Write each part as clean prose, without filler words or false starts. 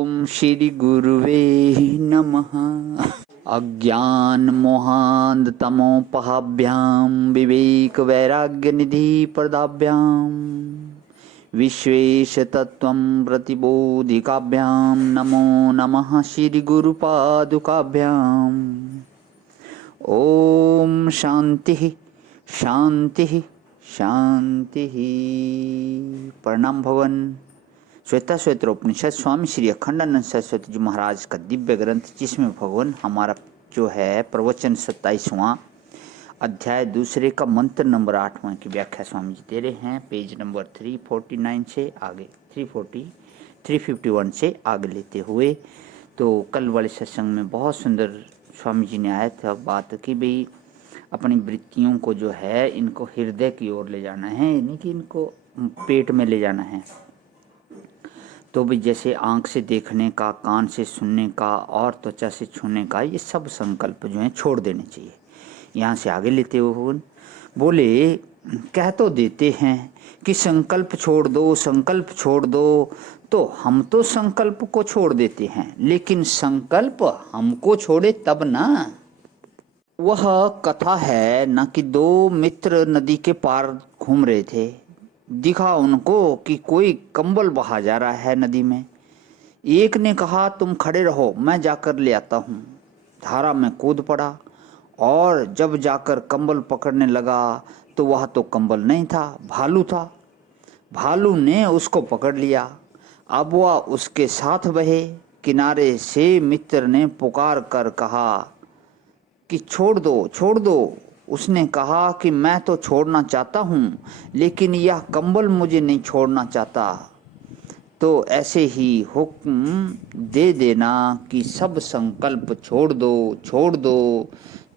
ओम श्री गुरुवे नमः। अज्ञानमोहान्धतमोपहाभ्यां विवेकवैराग्यनिधिप्रदाभ्यां विश्वेशतत्त्वं प्रतिबोधिकाभ्यां नमो नमः श्रीगुरुपादुकाभ्याम्। ओम शांति शांति शांति। प्रणाम भवन। श्वेता श्वेत्रोपनिषद स्वामी श्री अखंडानंद सरस्वती जी महाराज का दिव्य ग्रंथ, जिसमें भगवान हमारा जो है प्रवचन 27वां अध्याय दूसरे का मंत्र नंबर 8वां की व्याख्या स्वामी जी दे रहे हैं। पेज नंबर 349 से आगे 351 से आगे लेते हुए। तो कल वाले सत्संग में बहुत सुंदर स्वामी जी ने आया था बात कि भाई अपनी वृत्तियों को जो है इनको हृदय की ओर ले जाना है, यानी कि इनको पेट में ले जाना है। तो भी जैसे आँख से देखने का, कान से सुनने का और त्वचा से छूने का, ये सब संकल्प जो हैं छोड़ देने चाहिए। यहाँ से आगे लेते हुए बोले, कह तो देते हैं कि संकल्प छोड़ दो, संकल्प छोड़ दो, तो हम तो संकल्प को छोड़ देते हैं, लेकिन संकल्प हमको छोड़े तब ना। वह कथा है ना कि दो मित्र नदी के पार घूम रहे थे। दिखा उनको कि कोई कंबल बहा जा रहा है नदी में। एक ने कहा, तुम खड़े रहो, मैं जाकर ले आता हूँ। धारा में कूद पड़ा और जब जाकर कंबल पकड़ने लगा तो वह तो कंबल नहीं था, भालू था। भालू ने उसको पकड़ लिया। अब वह उसके साथ बहे। किनारे से मित्र ने पुकार कर कहा कि छोड़ दो, छोड़ दो। उसने कहा कि मैं तो छोड़ना चाहता हूँ, लेकिन यह कंबल मुझे नहीं छोड़ना चाहता। तो ऐसे ही हुक्म दे देना कि सब संकल्प छोड़ दो, छोड़ दो,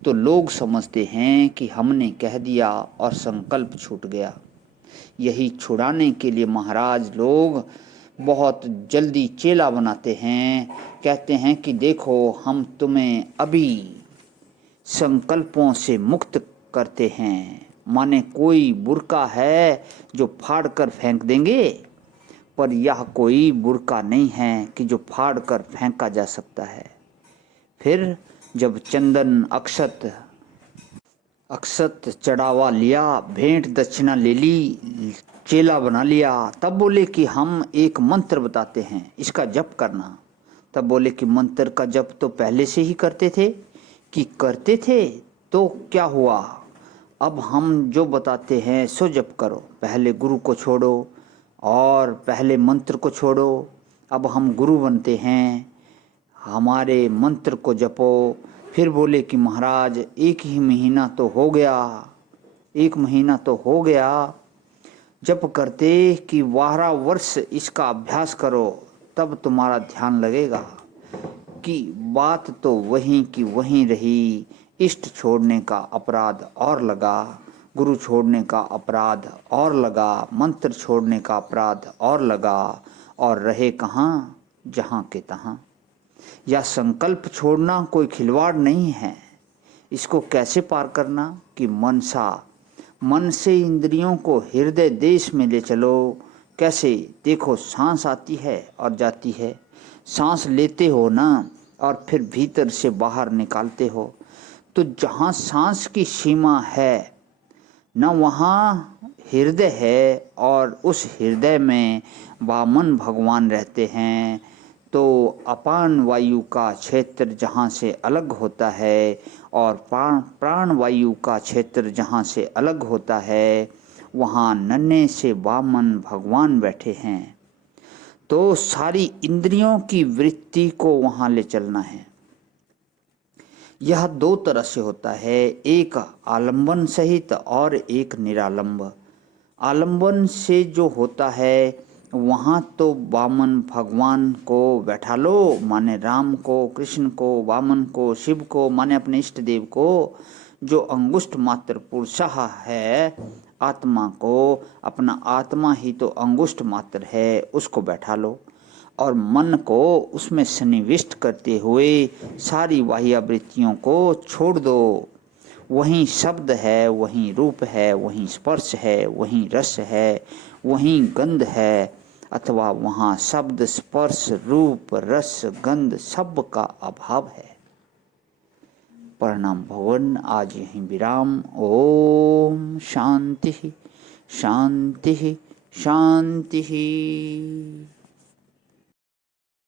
तो लोग समझते हैं कि हमने कह दिया और संकल्प छूट गया। यही छुड़ाने के लिए महाराज लोग बहुत जल्दी चेला बनाते हैं। कहते हैं कि देखो, हम तुम्हें अभी संकल्पों से मुक्त करते हैं। माने कोई बुर्का है जो फाड़ कर फेंक देंगे, पर यह कोई बुर्का नहीं है कि जो फाड़ कर फेंका जा सकता है। फिर जब चंदन अक्षत चढ़ावा लिया, भेंट दक्षिणा ले ली, चेला बना लिया, तब बोले कि हम एक मंत्र बताते हैं, इसका जप करना। तब बोले कि मंत्र का जप तो पहले से ही करते थे। कि करते थे तो क्या हुआ, अब हम जो बताते हैं सो जप करो। पहले गुरु को छोड़ो और पहले मंत्र को छोड़ो। अब हम गुरु बनते हैं, हमारे मंत्र को जपो। फिर बोले कि महाराज एक ही महीना तो हो गया, एक महीना तो हो गया जप करते, कि 12 वर्ष इसका अभ्यास करो, तब तुम्हारा ध्यान लगेगा। कि बात तो वहीं की वहीं रही। इष्ट छोड़ने का अपराध और लगा, गुरु छोड़ने का अपराध और लगा, मंत्र छोड़ने का अपराध और लगा, और रहे कहाँ, जहाँ के तहाँ। या संकल्प छोड़ना कोई खिलवाड़ नहीं है। इसको कैसे पार करना कि मन से इंद्रियों को हृदय देश में ले चलो। कैसे, देखो सांस आती है और जाती है। सांस लेते हो ना, और फिर भीतर से बाहर निकालते हो, तो जहाँ सांस की सीमा है न वहाँ हृदय है, और उस हृदय में वामन भगवान रहते हैं। तो अपान वायु का क्षेत्र जहाँ से अलग होता है और प्राण वायु का क्षेत्र जहाँ से अलग होता है, वहाँ नन्हे से वामन भगवान बैठे हैं। तो सारी इंद्रियों की वृत्ति को वहाँ ले चलना है। यह 2 तरह से होता है, एक आलंबन सहित और एक निरालंब। आलंबन से जो होता है वहाँ तो वामन भगवान को बैठा लो, माने राम को, कृष्ण को, वामन को, शिव को, माने अपने इष्ट देव को। जो अंगुष्ठ मात्र पुरुषः है, आत्मा को, अपना आत्मा ही तो अंगुष्ठ मात्र है, उसको बैठा लो। और मन को उसमें सन्निविष्ट करते हुए सारी बाह्यावृत्तियों को छोड़ दो। वहीं शब्द है, वहीं रूप है, वहीं स्पर्श है, वहीं रस है, वहीं गंध है। अथवा वहाँ शब्द, स्पर्श, रूप, रस, गंध सब का अभाव है। प्रणाम भगवान, आज यहीं विराम। ओम शांति शांति शांति।